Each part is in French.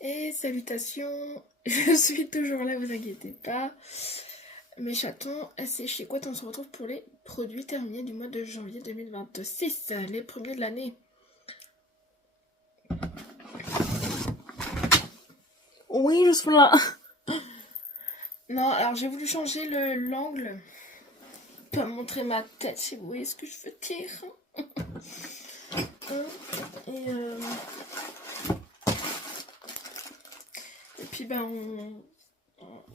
Et salutations, je suis toujours là, vous inquiétez pas. Mes chatons, c'est chez quoi on se retrouve pour les produits terminés du mois de janvier 2026, les premiers de l'année. Oui, je suis là. Non, alors j'ai voulu changer l'angle, pas montrer ma tête si vous voyez ce que je veux dire. Et, et puis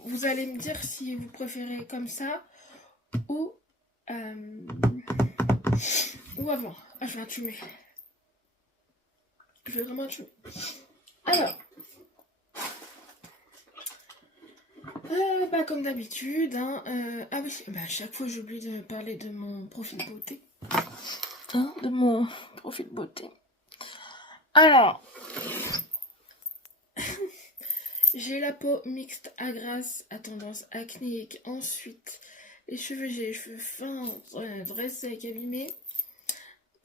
vous allez me dire si vous préférez comme ça ou ou avant. Ah, je vais tuer. Je vais vraiment tuer. Alors, comme d'habitude, hein, ah oui, à chaque fois j'oublie de parler de mon profil beauté. Hein, de mon profil beauté. Alors, j'ai la peau mixte à grasse, à tendance acnéique. Ensuite, j'ai les cheveux fins, vrais secs, abîmés.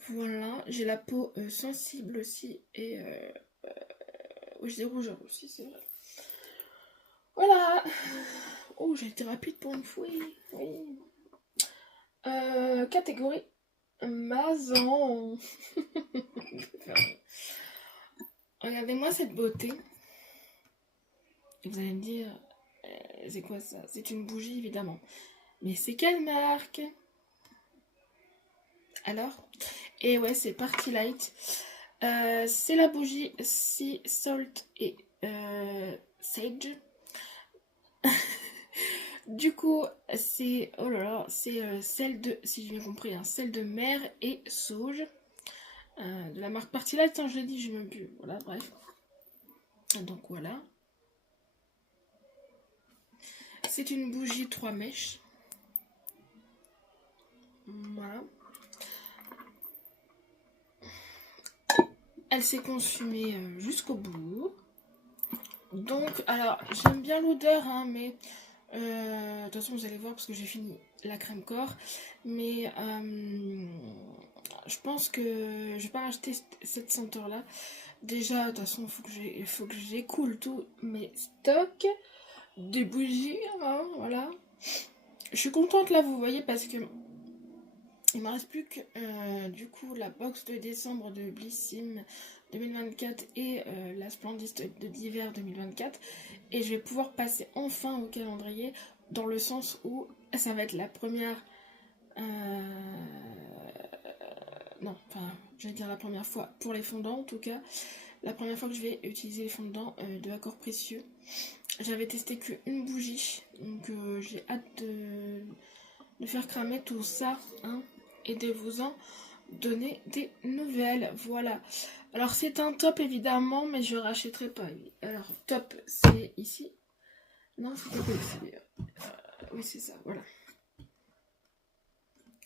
Voilà, j'ai la peau sensible aussi et oui, j'ai des rougeurs aussi, c'est vrai. Voilà. Oh, j'ai été rapide pour une fois. Oui. Catégorie Mazan. Regardez-moi cette beauté. Et vous allez me dire, c'est quoi ça? C'est une bougie, évidemment. Mais c'est quelle marque? Alors? Et ouais, c'est Party Light. C'est la bougie Sea Salt et Sage. Du coup, c'est, oh là là, c'est celle de, si j'ai bien compris, hein, celle de mer et sauge. De la marque Party Light, hein, je l'ai dit, j'ai même plus. Voilà, bref. Donc voilà. C'est une bougie 3 mèches. Voilà. Elle s'est consumée jusqu'au bout. Donc, alors, j'aime bien l'odeur, hein, mais de toute façon, vous allez voir parce que j'ai fini la crème corps. Mais je pense que je vais pas racheter cette senteur-là. Déjà, de toute façon, il faut que j'écoule tous mes stocks des bougies, hein, voilà. Je suis contente là, vous voyez, parce que il me reste plus que du coup la box de décembre de Blissim 2024 et la Splendiste d'hiver 2024. Et je vais pouvoir passer enfin au calendrier dans le sens où ça va être la première... non, enfin, je vais dire la première fois pour les fondants en tout cas. La première fois que je vais utiliser les fondants de Accord Précieux. J'avais testé qu'une bougie, donc j'ai hâte de faire cramer tout ça, hein, et de vous en donner des nouvelles. Voilà. Alors c'est un top évidemment, mais je rachèterai pas. Alors top, c'est ici. Non, c'est pas ici d'ailleurs. Oui, c'est ça, voilà.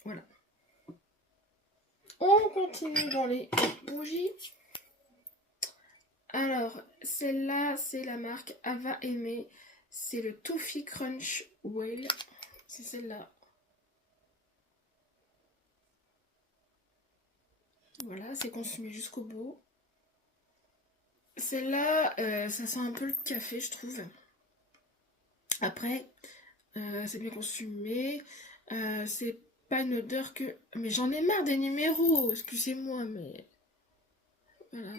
Voilà. On continue dans les bougies. Alors, celle-là, c'est la marque Ava Aimé. C'est le Toffee Crunch Whale. C'est celle-là. Voilà, c'est consumé jusqu'au bout. Celle-là, ça sent un peu le café, je trouve. Après, c'est bien consumé. C'est pas une odeur que... Mais j'en ai marre des numéros, excusez-moi, mais... Voilà.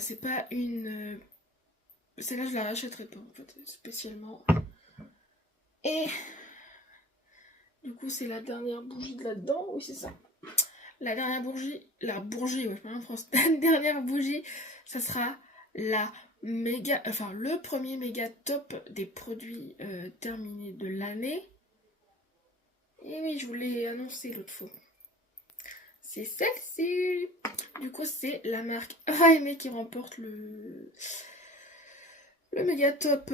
C'est pas une... Celle-là, je la rachèterai pas, en fait, spécialement. Et... Du coup, c'est la dernière bougie de là-dedans. Oui, c'est ça. La dernière bougie... La bougie, ouais, pas en France. La dernière bougie, ça sera la méga... Enfin, le premier méga top des produits terminés de l'année. Et oui, je vous l'ai annoncé l'autre fois. C'est celle-ci. Du coup, c'est la marque AME qui remporte le méga top.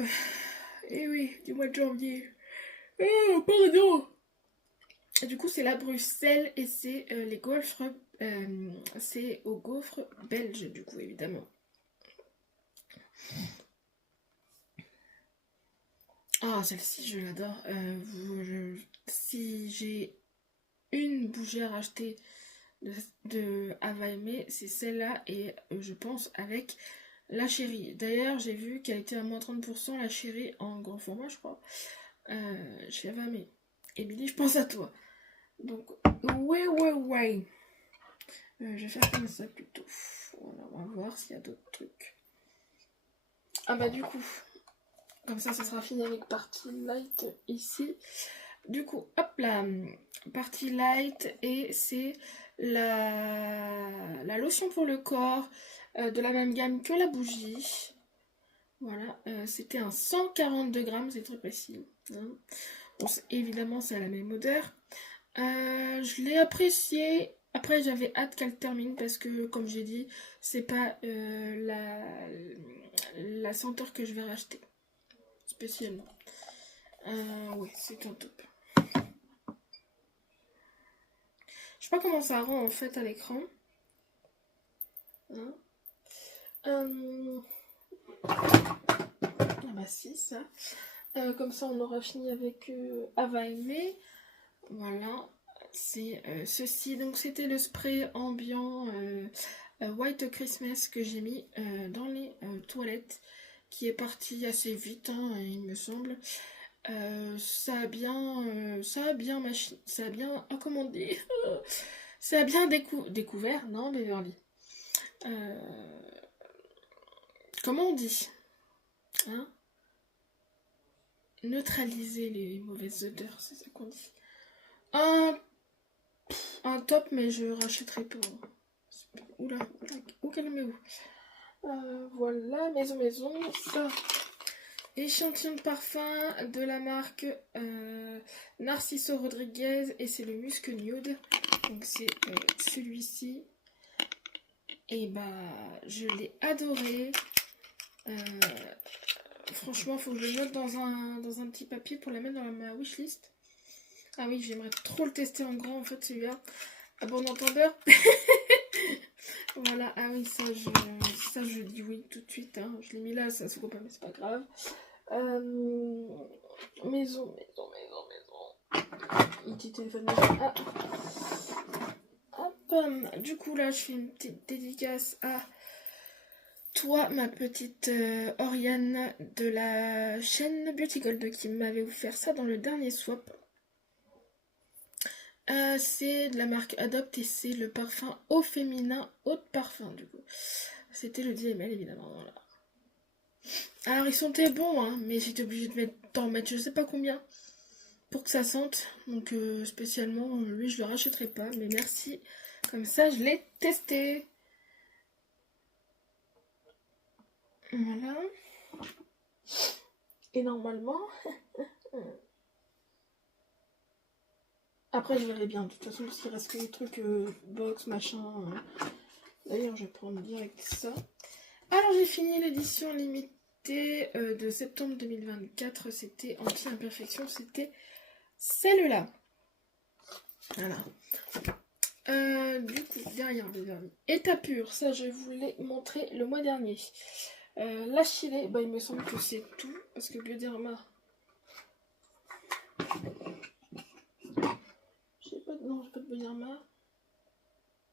Et oui, du mois de janvier. Oh, pardon. Et du coup, c'est la Bruxelles et c'est les gaufres. C'est aux gaufres belges, du coup, évidemment. Ah, celle-ci, je l'adore. Si j'ai une bougie à racheter de Ava Aimé, c'est celle-là. Et je pense avec la chérie. D'ailleurs, j'ai vu qu'elle était à moins 30%, la chérie en grand format, je crois. Chez Ava, mais Émilie, je pense à toi. Donc, ouais. Je vais faire comme ça plutôt. Voilà, on va voir s'il y a d'autres trucs. Ah bah du coup, comme ça sera fini avec Party Light ici. Du coup, hop là, Party Light, et c'est la lotion pour le corps de la même gamme que la bougie. Voilà, c'était un 142 grammes, c'est très précis. Hein. Bon, évidemment, c'est à la même odeur. Je l'ai apprécié. Après, j'avais hâte qu'elle termine parce que, comme j'ai dit, c'est pas la senteur que je vais racheter. Spécialement. Oui, c'est un top. Je sais pas comment ça rend en fait à l'écran. Hein. Ah bah si, ça. Comme ça, on aura fini avec Ava Aimé. Voilà. C'est ceci. Donc, c'était le spray ambiant White Christmas que j'ai mis dans les toilettes, qui est parti assez vite, hein, il me semble. Ça a bien comment dire, ça a bien découvert, non, Beverly. Comment on dit, hein, neutraliser les mauvaises odeurs, c'est ça qu'on dit. Un top, mais je rachèterai pas. Oula, calmez-vous. Voilà, maison. Ça. Échantillon de parfum de la marque Narciso Rodriguez, et c'est le Musc Nude. Donc c'est celui-ci. Et bah, je l'ai adoré. Franchement, faut que je le note dans un petit papier pour la mettre dans ma wishlist. Ah oui, j'aimerais trop le tester en grand en fait, celui-là. À bon entendeur. Voilà, ah oui, ça je dis oui tout de suite. Hein. Je l'ai mis là, ça se voit pas, mais c'est pas grave. Maison. Il dit téléphone maison. Ah. Hop, du coup là, je fais une petite dédicace à toi, ma petite Oriane de la chaîne Beauty Gold, qui m'avait offert ça dans le dernier swap. C'est de la marque Adopt et c'est le parfum eau féminin, eau de parfum du coup. C'était le 10 ml évidemment. Voilà. Alors ils sentaient bons, hein, mais j'étais obligée d'en mettre je sais pas combien pour que ça sente. Donc spécialement, lui je le rachèterai pas, mais merci. Comme ça je l'ai testé. Voilà. Et normalement... Après, je verrai bien. De toute façon, s'il reste que des trucs box, machin. D'ailleurs, je vais prendre direct ça. Alors, j'ai fini l'édition limitée de septembre 2024. C'était anti-imperfection. C'était celle-là. Voilà. Du coup, derrière les derniers. État pur. Ça, je vous l'ai montré le mois dernier. La Chilée, bah, il me semble que c'est tout. Parce que Bioderma... Non, j'ai pas de Bioderma.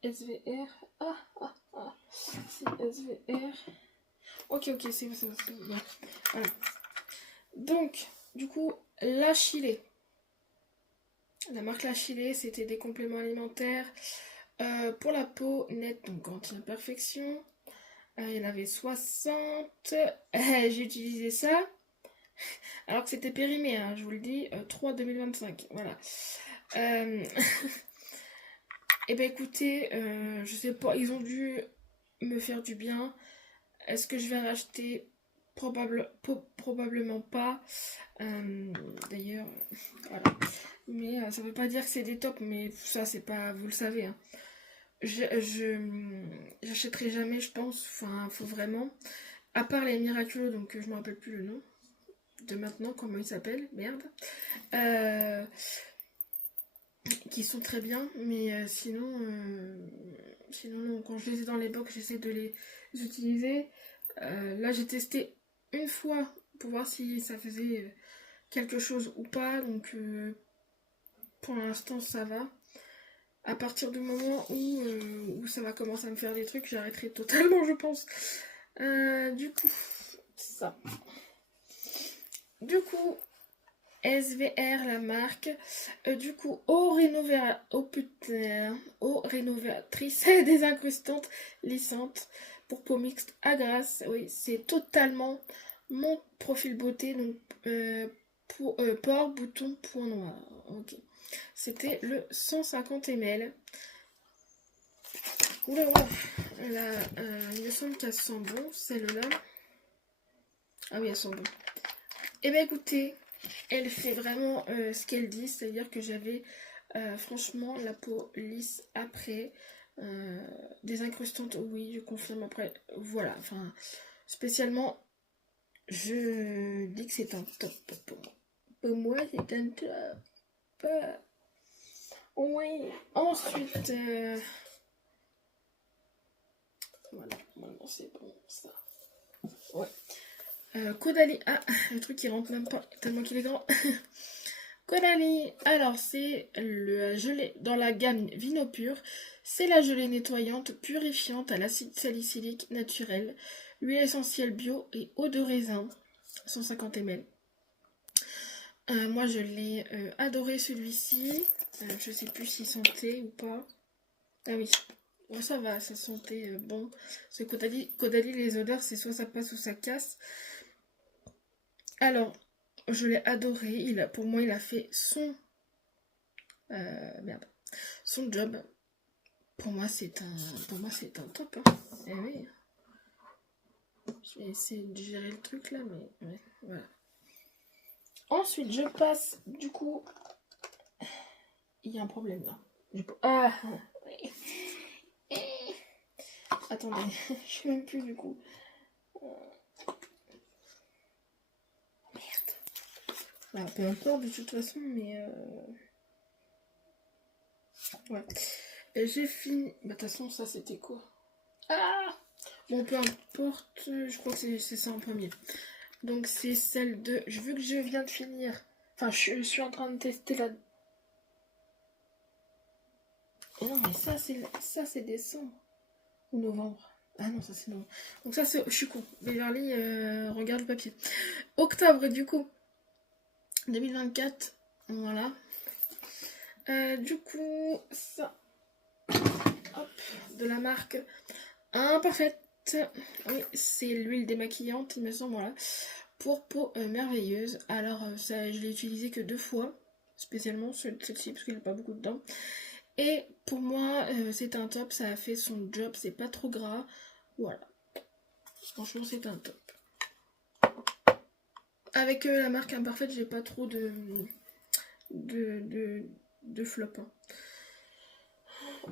SVR. C'est SVR. Ok, c'est bien. Voilà. Donc, du coup, la Chilée. La marque La Chilée, c'était des compléments alimentaires pour la peau nette, donc anti-imperfection. Il y en avait 60. J'ai utilisé ça. Alors que c'était périmé, hein, je vous le dis, 3 2025. Voilà. Et ben écoutez, je sais pas, ils ont dû me faire du bien. Est-ce que je vais racheter? Probablement pas. D'ailleurs, voilà. Mais ça veut pas dire que c'est des tops, mais ça c'est pas, vous le savez. Hein. J'achèterai jamais, je pense. Enfin, faut vraiment. À part les Miraculous, donc je me rappelle plus le nom de maintenant, comment ils s'appellent, merde. Qui sont très bien, mais sinon, non, quand je les ai dans les box, j'essaie de les utiliser. Là, j'ai testé une fois pour voir si ça faisait quelque chose ou pas, donc pour l'instant, ça va. À partir du moment où ça va commencer à me faire des trucs, j'arrêterai totalement, je pense. Du coup, ça. Du coup, SVR, la marque. Du coup, eau rénovatrice désincrustante lissante pour peau mixte à grasse. Oui, c'est totalement mon profil beauté. Donc, pores, boutons, point noir. Ok. C'était le 150 ml. Oula, oula. Il me semble qu'elle sent bon, celle-là. Ah oui, elle sent bon. Eh bien, écoutez, elle fait vraiment ce qu'elle dit, c'est-à-dire que j'avais franchement la peau lisse après. Des incrustantes, oui, je confirme après. Voilà, enfin, spécialement, je dis que c'est un top pour moi. Pour moi, c'est un top. Oui, ensuite, voilà, maintenant c'est bon, ça. Ouais. Caudalie, ah, le truc qui rentre même pas, tellement qu'il est grand. Caudalie, alors c'est le gelée dans la gamme Vino Pur. C'est la gelée nettoyante, purifiante à l'acide salicylique naturel, huile essentielle bio et eau de raisin, 150 ml. Moi je l'ai adoré celui-ci. Je sais plus s'il sentait ou pas. Ah oui, bon, ça va, ça sentait bon. Ce Caudalie, les odeurs, c'est soit ça passe ou ça casse. Alors, je l'ai adoré. Pour moi, il a fait son job. Pour moi, c'est un top. Hein. Eh oui. Je vais essayer de gérer le truc là, mais ouais, voilà. Ensuite, je passe, du coup, il y a un problème là. Ah, oui. Attendez, je sais même plus du coup. Merde. Bah, peu importe de toute façon, mais ouais. Et j'ai fini. Bah, de toute façon, ça c'était quoi? Ah! Bon, peu importe, je crois que c'est ça en premier. Donc, c'est celle de. Vu que je viens de finir. Enfin, je suis en train de tester la. Oh non, mais ça, c'est décembre. Ou novembre. Ah non, ça c'est novembre. Donc, ça, c'est. Je suis con. Beverly, regarde le papier. Octobre, du coup. 2024. Voilà. Du coup, ça. Hop. De la marque Imparfaite. Oui, c'est l'huile démaquillante, il me semble, voilà. Pour peau merveilleuse. Alors, ça, je l'ai utilisé que 2 fois. Spécialement celle-ci, parce qu'il n'y a pas beaucoup dedans. Et pour moi, c'est un top. Ça a fait son job. C'est pas trop gras. Voilà. Franchement, c'est un top. Avec la marque Imparfaite, j'ai pas trop de flop. Hein.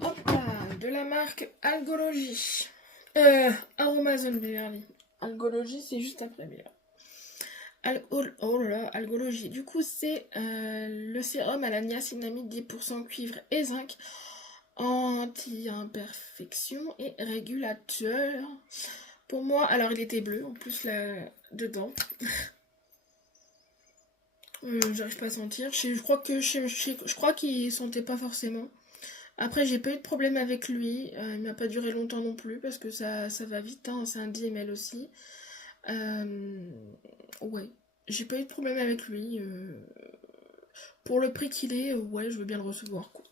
Hop là, de la marque Algologie. Aromazone Beverly. Algologie, c'est juste après, mais oh là là, Algologie. Du coup, c'est le sérum à la niacinamide 10% cuivre et zinc, anti-imperfection et régulateur. Pour moi, alors il était bleu en plus là dedans. J'arrive pas à sentir. Je crois qu'il sentait pas forcément. Après, j'ai pas eu de problème avec lui. Il m'a pas duré longtemps non plus parce que ça va vite. Hein, c'est un 10 ml aussi. Ouais, j'ai pas eu de problème avec lui. Pour le prix qu'il est, ouais, je veux bien le recevoir. Quoi.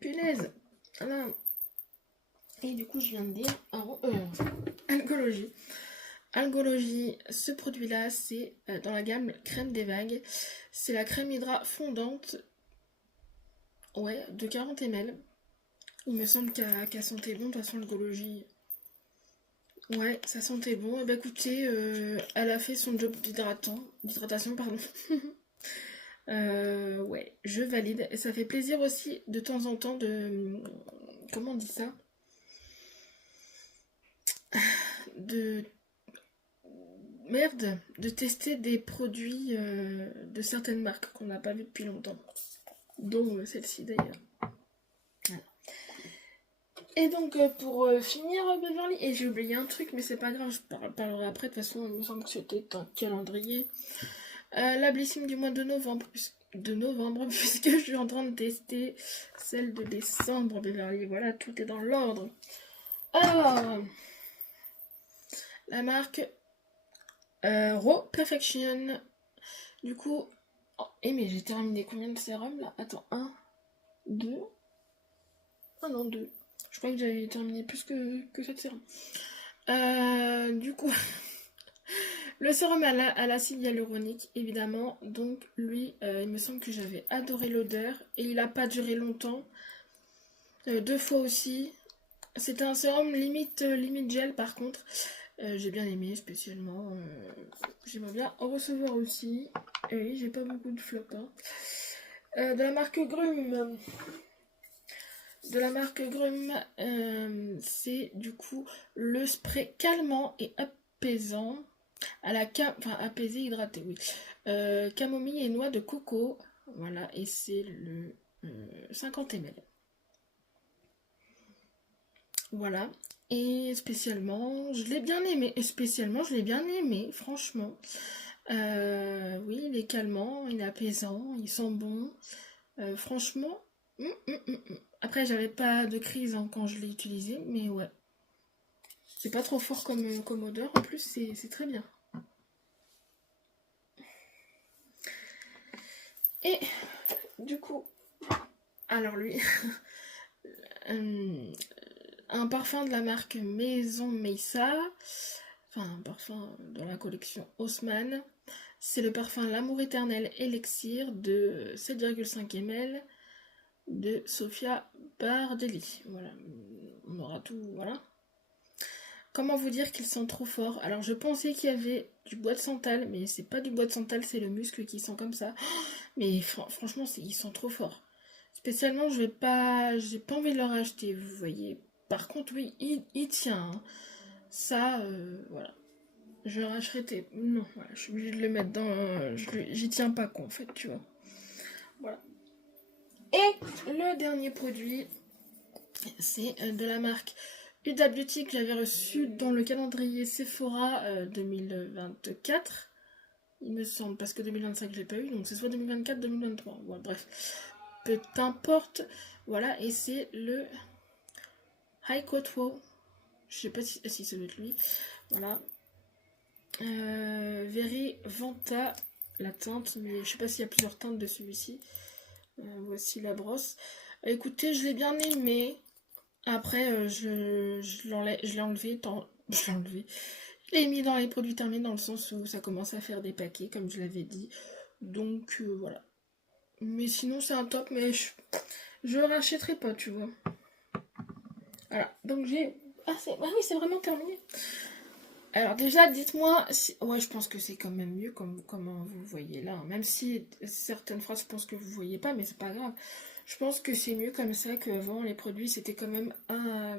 Punaise. Alors, et du coup, je viens de dire Algologie. Algologie, ce produit-là, c'est dans la gamme crème des vagues. C'est la crème hydra fondante. Ouais, de 40 ml. Il me semble qu'elle sentait bon. De toute façon, Algologie. Ouais, ça sentait bon. Et bah écoutez, elle a fait son job d'hydratation, pardon. Ouais, je valide. Et ça fait plaisir aussi de temps en temps de. Comment on dit ça? De. Merde, de tester des produits de certaines marques qu'on n'a pas vu depuis longtemps. Dont celle-ci d'ailleurs. Voilà. Et donc pour finir Beverly, et j'ai oublié un truc mais c'est pas grave, je parlerai après, de toute façon il me semble que c'était un calendrier. La Blissing du mois de novembre, de novembre puisque je suis en train de tester celle de décembre, Beverly. Voilà, tout est dans l'ordre. Alors, la marque Raw Perfection. Du coup, mais j'ai terminé combien de sérums là? Attends, 1, 2. Ah non, 2. Je crois que j'avais terminé plus que cette sérum. Du coup, le sérum à l'acide hyaluronique, évidemment. Donc, lui, il me semble que j'avais adoré l'odeur. Et il n'a pas duré longtemps. 2 fois aussi. C'était un sérum limite gel, par contre. J'ai bien aimé, spécialement. J'aimerais bien en recevoir aussi. Et oui, j'ai pas beaucoup de flops. Hein. De la marque Grum. C'est du coup le spray calmant et apaisant à la apaisé, hydraté, oui. Camomille et noix de coco, voilà, et c'est le 50 ml. Voilà, et spécialement, je l'ai bien aimé, franchement. Oui, il est calmant, il est apaisant, il sent bon. Franchement, après, j'avais pas de crise hein, quand je l'ai utilisé, mais ouais. C'est pas trop fort comme odeur, en plus, c'est très bien. Et du coup, alors lui, un parfum de la marque Maison Meissa, enfin un parfum dans la collection Haussmann. C'est le parfum L'amour éternel élixir de 7,5 ml de Sofia Bardelli. Voilà, on aura tout, voilà. Comment vous dire qu'ils sont trop forts? Alors je pensais qu'il y avait du bois de santal, mais c'est pas du bois de santal, c'est le muscle qui sent comme ça. Mais franchement, ils sont trop forts. Spécialement, j'ai pas envie de leur acheter, vous voyez. Par contre, oui, il tient. Hein. Ça, voilà. Je rachèterai. Non, voilà, je suis obligée de le mettre dans. J'y tiens pas, quoi, en fait, tu vois. Voilà. Et le dernier produit, c'est de la marque Huda Beauty que j'avais reçu dans le calendrier Sephora 2024. Il me semble, parce que 2025 je l'ai pas eu, donc c'est soit 2024, 2023. Voilà, bref. Peu importe. Voilà, et c'est le High Coat Wow. Je sais pas si ça doit être lui. Voilà. Very Vanta, la teinte, mais je sais pas s'il y a plusieurs teintes de celui-ci. Voici la brosse. Écoutez, je l'ai bien aimé. Après, je l'ai enlevé. Je l'ai enlevé. Je l'ai mis dans les produits terminés dans le sens où ça commence à faire des paquets, comme je l'avais dit. Donc, voilà. Mais sinon, c'est un top, mais je rachèterai pas, tu vois. Voilà. Donc, j'ai... Ah oui, c'est vraiment terminé. Alors déjà, dites-moi, ouais, je pense que c'est quand même mieux comme vous voyez là. Même si certaines phrases, je pense que vous voyez pas, mais c'est pas grave. Je pense que c'est mieux comme ça qu'avant, les produits, c'était quand même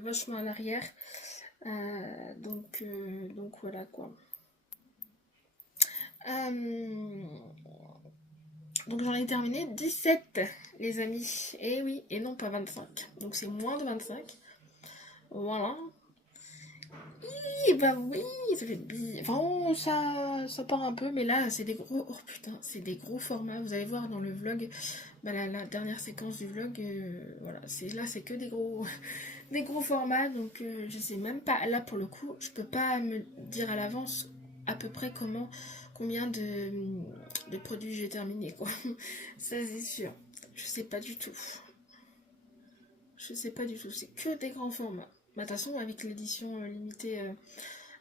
vachement à l'arrière. Donc voilà quoi. Donc j'en ai terminé 17, les amis. Et oui, et non pas 25. Donc c'est moins de 25. Voilà. Bah oui, ça fait bien. Enfin, ça part un peu, mais là, c'est des gros. Oh putain, c'est des gros formats. Vous allez voir dans le vlog, bah, la dernière séquence du vlog, voilà, c'est que des gros, des gros formats. Donc, je sais même pas. Là, pour le coup, je peux pas me dire à l'avance à peu près combien de produits j'ai terminé, quoi. Ça, c'est sûr. Je sais pas du tout. C'est que des grands formats. Bah, de toute façon, avec l'édition limitée.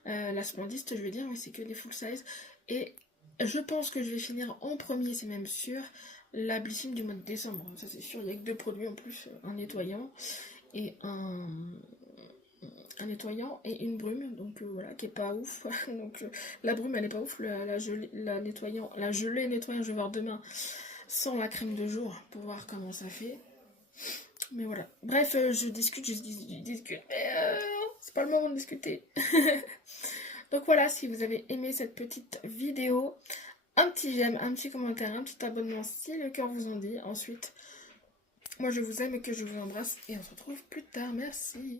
La Splendiste, je veux dire, oui, c'est que des full size. Et je pense que je vais finir en premier, c'est même sûr, la Blissim du mois de décembre. Ça, c'est sûr. Il n'y a que 2 produits en plus, un nettoyant et un nettoyant et une brume. Donc voilà, qui est pas ouf. Donc la brume, elle est pas ouf. La gelée nettoyant, je vais voir demain sans la crème de jour pour voir comment ça fait. Mais voilà. Bref, je discute, mais c'est pas le moment de discuter. Donc voilà, si vous avez aimé cette petite vidéo, un petit j'aime, un petit commentaire, un petit abonnement si le cœur vous en dit. Ensuite, moi je vous aime et que je vous embrasse et on se retrouve plus tard. Merci.